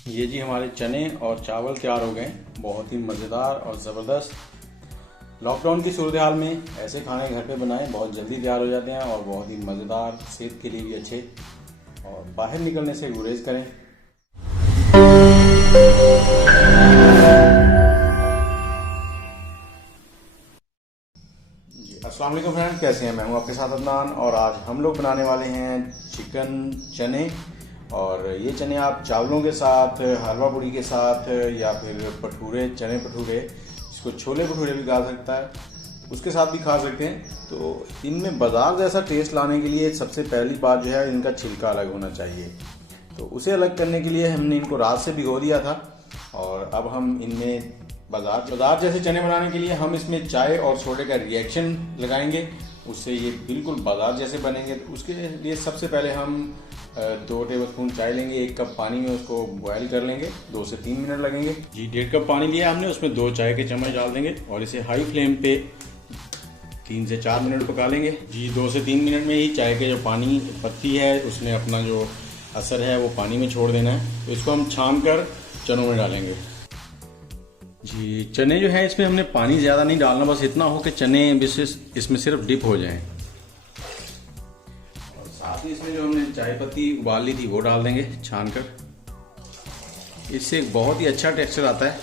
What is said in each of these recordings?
ये जी हमारे चने और चावल तैयार हो गए, बहुत ही मज़ेदार और ज़बरदस्त। लॉकडाउन की सूरत हाल में ऐसे खाने घर पे बनाएं, बहुत जल्दी तैयार हो जाते हैं और बहुत ही मज़ेदार, सेहत के लिए भी अच्छे। और बाहर निकलने से गुरेज करें। जी अस्सलाम वालेकुम फ्रेंड, कैसे हैं? मैं हूं आपके साथ अदनान और आज हम लोग बनाने वाले हैं चिकन चने। और ये चने आप चावलों के साथ, हलवा पूड़ी के साथ या फिर भटूरे, चने भटूरे, इसको छोले भटूरे भी खा सकता है, उसके साथ भी खा सकते हैं। तो इनमें बाजार जैसा टेस्ट लाने के लिए सबसे पहली बात जो है, इनका छिलका अलग होना चाहिए। तो उसे अलग करने के लिए हमने इनको रात से भिगो दिया था और अब हम इनमें बाजार जैसे चने बनाने के लिए हम इसमें चाय और सोडे का रिएक्शन लगाएंगे, उससे ये बिल्कुल बाजार जैसे बनेंगे। तो उसके लिए सबसे पहले हम 2 टेबलस्पून चाय लेंगे, 1 कप पानी में उसको बॉयल कर लेंगे, 2 से 3 मिनट लगेंगे। जी 1.5 कप पानी लिया हमने, उसमें 2 चाय के चम्मच डाल देंगे और इसे हाई फ्लेम पे 3 से 4 मिनट पका लेंगे। जी 2 से 3 मिनट में ही चाय के जो पानी पत्ती है उसने अपना जो असर है वो पानी में छोड़ देना है। तो इसको हम छान कर चनों में डालेंगे। जी चने जो है इसमें हमने पानी ज़्यादा नहीं डालना, बस इतना हो कि चने इसमें सिर्फ डिप हो जाएं। और साथ ही इसमें जो हमने चाय पत्ती उबाल ली थी वो डाल देंगे छान कर, इससे एक बहुत ही अच्छा टेक्सचर आता है।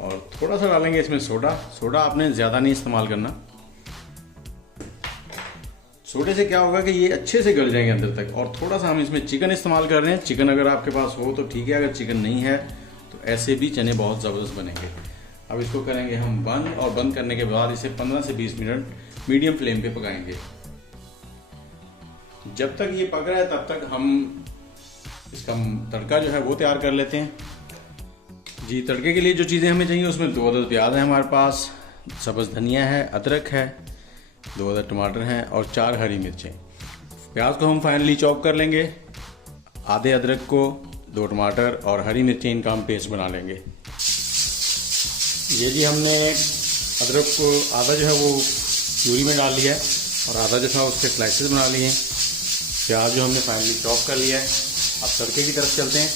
और थोड़ा सा डालेंगे इसमें सोडा आपने ज़्यादा नहीं इस्तेमाल करना। सोडे से क्या होगा कि ये अच्छे से गल जाएंगे अंदर तक। और थोड़ा सा हम इसमें चिकन इस्तेमाल कर रहे हैं। चिकन अगर आपके पास हो तो ठीक है, अगर चिकन नहीं है तो ऐसे भी चने बहुत ज़बरदस्त बनेंगे। अब इसको करेंगे हम बंद, और बंद करने के बाद इसे 15 से 20 मिनट मीडियम फ्लेम पे पकाएंगे। जब तक ये पक रहा है तब तक हम इसका तड़का जो है वो तैयार कर लेते हैं। जी तड़के के लिए जो चीज़ें हमें चाहिए उसमें 2 अदद प्याज है हमारे पास, सब्ज़ धनिया है, अदरक है, 2 अदद टमाटर हैं और 4 हरी मिर्चें। प्याज को हम फाइनली चॉप कर लेंगे, आधे अदरक को, 2 टमाटर और हरी मिर्चें, इनका हम पेस्ट बना लेंगे। ये जी हमने अदरक को आधा जो है वो प्यूरी में डाल लिया है और आधा जो था उसके स्लाइसेस बना लिए हैं। प्याज जो हमने फाइनली चॉप कर लिया है। अब तड़के की तरफ चलते हैं।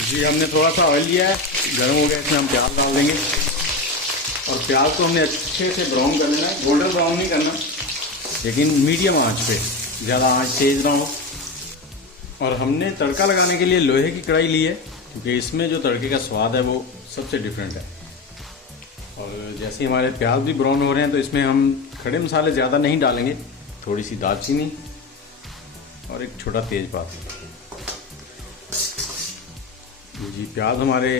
जी हमने थोड़ा सा ऑयल लिया है, गर्म हो गया, इसमें हम प्याज डाल देंगे। और प्याज को हमने अच्छे से ब्राउन कर लेना है, गोल्डन ब्राउन नहीं करना, लेकिन मीडियम आंच पे, ज़्यादा आंच तेज ना हो। और हमने तड़का लगाने के लिए लोहे की कढ़ाई ली है, क्योंकि इसमें जो तड़के का स्वाद है वो सबसे डिफरेंट है। और जैसे हमारे प्याज भी ब्राउन हो रहे हैं तो इसमें हम खड़े मसाले ज़्यादा नहीं डालेंगे, थोड़ी सी दालचीनी और एक छोटा तेज़पात। जी प्याज हमारे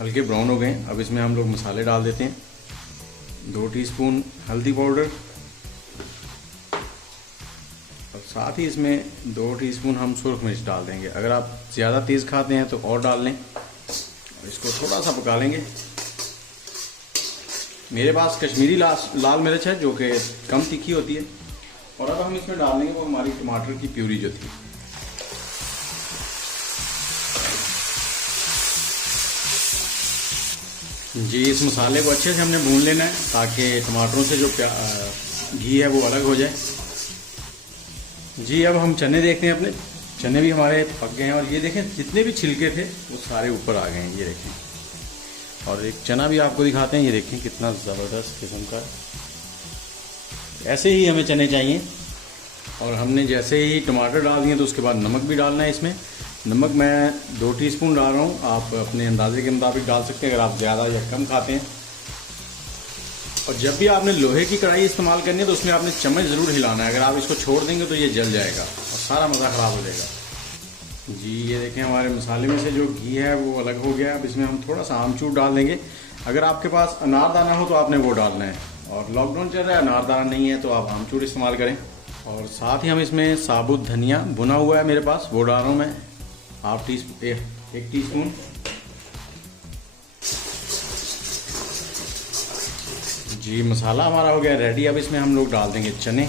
हल्के ब्राउन हो गए। अब इसमें हम लोग मसाले डाल देते हैं। 2 टीस्पून हल्दी पाउडर और साथ ही इसमें 2 टीस्पून हम सुरख मिर्च डाल देंगे। अगर आप ज़्यादा तेज़ खाते हैं तो और डाल लें। और इसको थोड़ा सा पका लेंगे। मेरे पास कश्मीरी लाल मिर्च है जो कि कम तीखी होती है। और अब हम इसमें डाल देंगे वो हमारी टमाटर की प्यूरी जो थी। जी इस मसाले को अच्छे से हमने भून लेना है ताकि टमाटरों से जो घी है वो अलग हो जाए। जी अब हम चने देखते हैं। अपने चने भी हमारे पक गए हैं और ये देखें जितने भी छिलके थे वो सारे ऊपर आ गए हैं, ये देखें। और एक चना भी आपको दिखाते हैं, ये देखें कितना ज़बरदस्त किस्म का। ऐसे ही हमें चने चाहिए। और हमने जैसे ही टमाटर डाल दिए तो उसके बाद नमक भी डालना है इसमें। नमक मैं 2 टीस्पून डाल रहा हूँ, आप अपने अंदाजे के मुताबिक डाल सकते हैं अगर आप ज़्यादा या कम खाते हैं। और जब भी आपने लोहे की कढ़ाई इस्तेमाल करनी है तो उसमें आपने चम्मच ज़रूर हिलाना है, अगर आप इसको छोड़ देंगे तो ये जल जाएगा और सारा मज़ा ख़राब हो जाएगा। जी ये देखें हमारे मसाले में से जो घी है वो अलग हो गया। अब इसमें हम थोड़ा सा आमचूर डाल देंगे। अगर आपके पास अनारदाना हो तो आपने वो डालना है, और लॉकडाउन चल रहा है, अनारदाना नहीं है तो आप आमचूर इस्तेमाल करें। और साथ ही हम इसमें साबुत धनिया भुना हुआ है मेरे पास, वो डाल रहा हूँ मैं, 1 टीस्पून। जी मसाला हमारा हो गया रेडी। अब इसमें हम लोग डाल देंगे चने।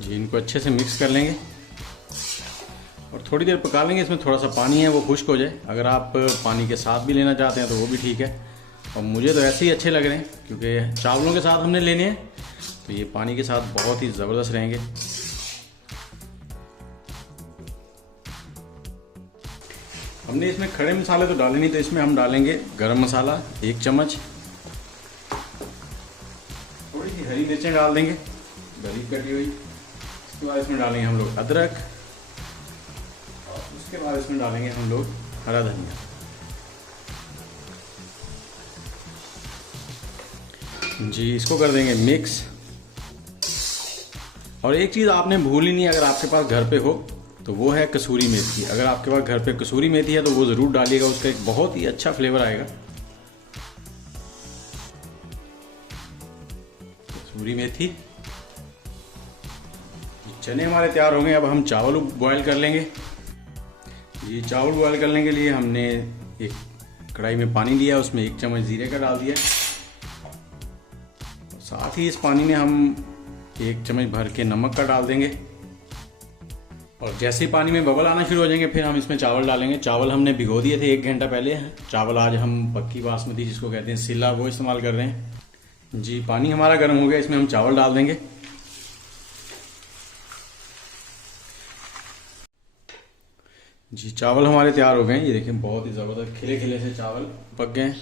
जी इनको अच्छे से मिक्स कर लेंगे और थोड़ी देर पका लेंगे। इसमें थोड़ा सा पानी है वो खुश्क हो जाए। अगर आप पानी के साथ भी लेना चाहते हैं तो वो भी ठीक है। और मुझे तो ऐसे ही अच्छे लग रहे हैं क्योंकि चावलों के साथ हमने लेने हैं, तो ये पानी के साथ बहुत ही ज़बरदस्त रहेंगे। हमने इसमें खड़े मसाले तो डाले नहीं, तो इसमें हम डालेंगे गरम मसाला 1 चम्मच, थोड़ी सी हरी मिर्चें डाल देंगे बारीक कटी हुई। उसके बाद इसमें डालेंगे हम लोग अदरक, और उसके बाद इसमें डालेंगे हम लोग हरा धनिया। जी, इसको कर देंगे मिक्स। और एक चीज़ आपने भूली नहीं, अगर आपके पास घर पे हो तो वो है कसूरी मेथी। अगर आपके पास घर पे कसूरी मेथी है तो वो ज़रूर डालिएगा, उसका एक बहुत ही अच्छा फ्लेवर आएगा। कसूरी मेथी। चने हमारे तैयार हो गए, अब हम चावल बॉयल कर लेंगे। ये चावल बॉयल करने के लिए हमने एक कढ़ाई में पानी लिया, उसमें 1 चम्मच जीरे का डाल दिया। साथ ही इस पानी में हम 1 चम्मच भर के नमक का डाल देंगे। और जैसे ही पानी में बबल आना शुरू हो जाएंगे फिर हम इसमें चावल डालेंगे। चावल हमने भिगो दिए थे 1 घंटा पहले। चावल आज हम पक्की बासमती जिसको कहते हैं सिला, वो इस्तेमाल कर रहे हैं। जी, पानी हमारा गर्म हो गया, इसमें हम चावल डाल देंगे। जी, चावल हमारे तैयार हो गए हैं। ये देखें, बहुत ही ज़बरदस्त खिले खिले से चावल पक गए हैं।